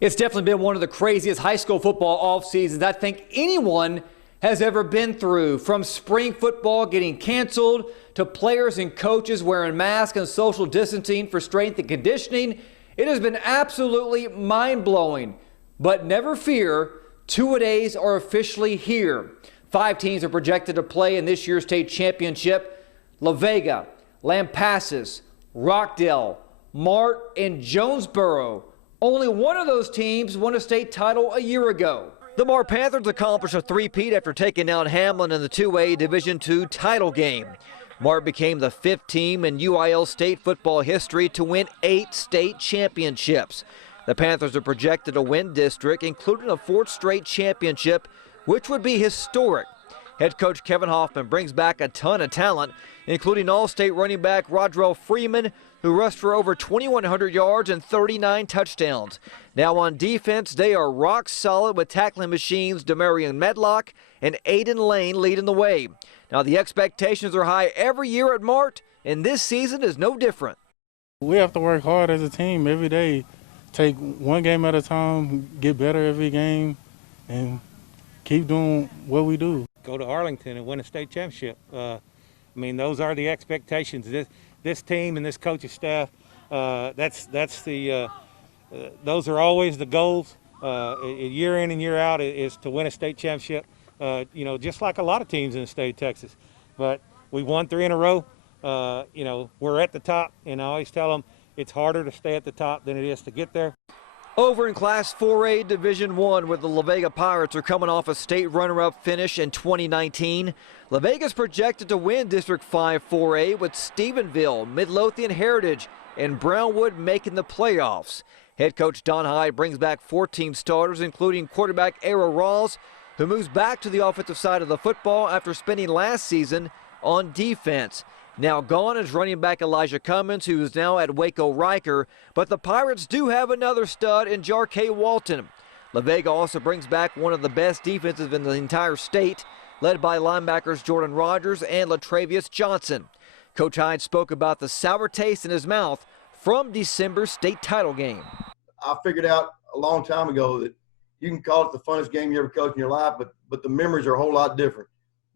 It's definitely been one of the craziest high school football off seasons I think anyone has ever been through. From spring football getting canceled to players and coaches wearing masks and social distancing for strength and conditioning, it has been absolutely mind-blowing. But never fear, two-a-days are officially here. 5 teams are projected to play in this year's state championship. La Vega, Lampasas, Rockdale, Mart, and Jonesboro. Only one of those teams won a state title a year ago. The Mart Panthers accomplished a three-peat after taking down Hamlin in the 2A Division II title game. Mart became the 5th team in UIL state football history to win 8 state championships. The Panthers are projected to win district, including a 4th straight championship, which would be historic. Head coach Kevin Hoffman brings back a ton of talent, including All-State running back Rodrell Freeman, who rushed for over 2,100 yards and 39 touchdowns. Now on defense, they are rock solid with tackling machines Demarion Medlock and Aiden Lane leading the way. Now the expectations are high every year at Mart, and this season is no different. We have to work hard as a team every day, take one game at a time, get better every game, and keep doing what we do. Go to Arlington and win a state championship. I mean, those are the expectations. This team and this coaching staff, those are always the goals. Year in and year out is to win a state championship. Just like a lot of teams in the state of Texas. But we won 3 in a row. We're at the top, and I always tell them it's harder to stay at the top than it is to get there. Over in Class 4A Division I, where the La Vega Pirates are coming off a state runner-up finish in 2019, La Vega's projected to win District 5 4A with Stephenville, Midlothian Heritage, and Brownwood making the playoffs. Head coach Don Hyde brings back 14 starters, including quarterback Ara Rawls, who moves back to the offensive side of the football after spending last season on defense. Now gone is running back Elijah Cummins, who is now at Waco Riker, but the Pirates do have another stud in Jarkay Walton. La Vega also brings back one of the best defenses in the entire state, led by linebackers Jordan Rogers and Latravius Johnson. Coach Hyde spoke about the sour taste in his mouth from December's state title game. I figured out a long time ago that you can call it the funnest game you ever coached in your life, but the memories are a whole lot different.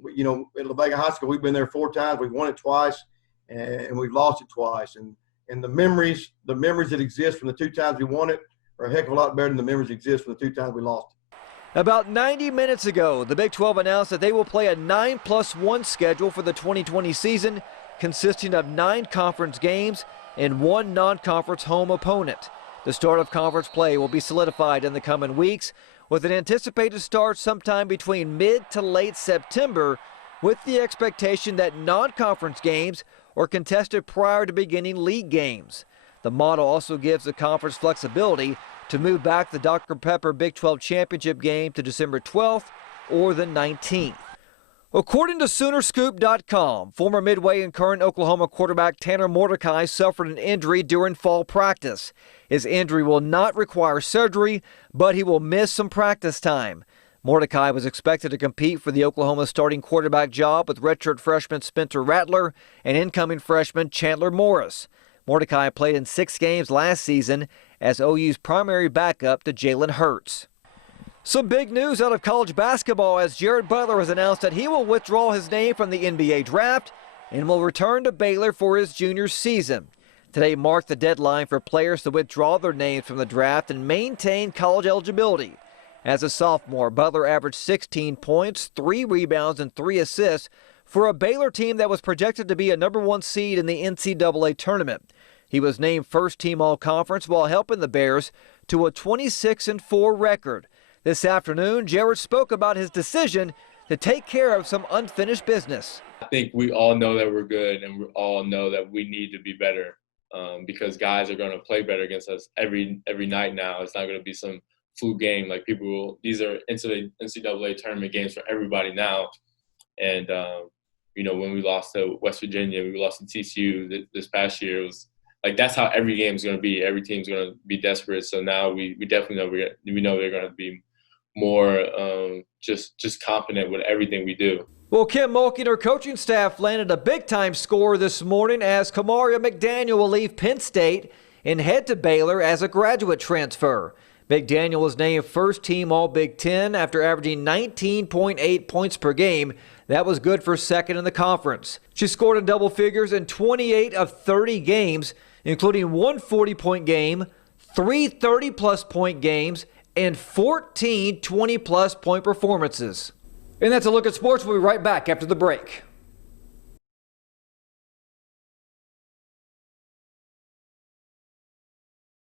At La Vega High School, we've been there 4 times. We've won it twice, and we've lost it twice. And the memories that exist from the 2 times we won it are a heck of a lot better than the memories that exist from the 2 times we lost it. About 90 minutes ago, the Big 12 announced that they will play a 9+1 schedule for the 2020 season, consisting of 9 conference games and 1 non-conference home opponent. The start of conference play will be solidified in the coming weeks, with an anticipated start sometime between mid to late September, with the expectation that non-conference games are contested prior to beginning league games. The model also gives the conference flexibility to move back the Dr. Pepper Big 12 Championship game to December 12th or the 19th. According to Soonerscoop.com, former Midway and current Oklahoma quarterback Tanner Mordecai suffered an injury during fall practice. His injury will not require surgery, but he will miss some practice time. Mordecai was expected to compete for the Oklahoma starting quarterback job with redshirt freshman Spencer Rattler and incoming freshman Chandler Morris. Mordecai played in 6 games last season as OU's primary backup to Jalen Hurts. Some big news out of college basketball as Jared Butler has announced that he will withdraw his name from the NBA draft and will return to Baylor for his junior season. Today marked the deadline for players to withdraw their names from the draft and maintain college eligibility. As a sophomore, Butler averaged 16 points, 3 rebounds, and 3 assists for a Baylor team that was projected to be a #1 seed in the NCAA tournament. He was named first-team All-Conference while helping the Bears to a 26-4 record. This afternoon, Jared spoke about his decision to take care of some unfinished business. I think we all know that we're good, and we all know that we need to be better because guys are going to play better against us every night now. It's not going to be some fluke game like people will. These are NCAA tournament games for everybody now. And, when we lost to West Virginia, we lost to TCU this past year, it was like that's how every game is going to be. Every team's going to be desperate. So now we definitely know we know they're going to be more just confident with everything we do. Well, Kim Mulkey and her coaching staff landed a big-time score this morning as Kamaria McDaniel will leave Penn State and head to Baylor as a graduate transfer. McDaniel was named first team All-Big Ten after averaging 19.8 points per game. That was good for second in the conference. She scored in double figures in 28 of 30 games, including one 40-point game, 3 30-plus point games, and 14 20-plus point performances. And that's a look at sports. We'll be right back after the break.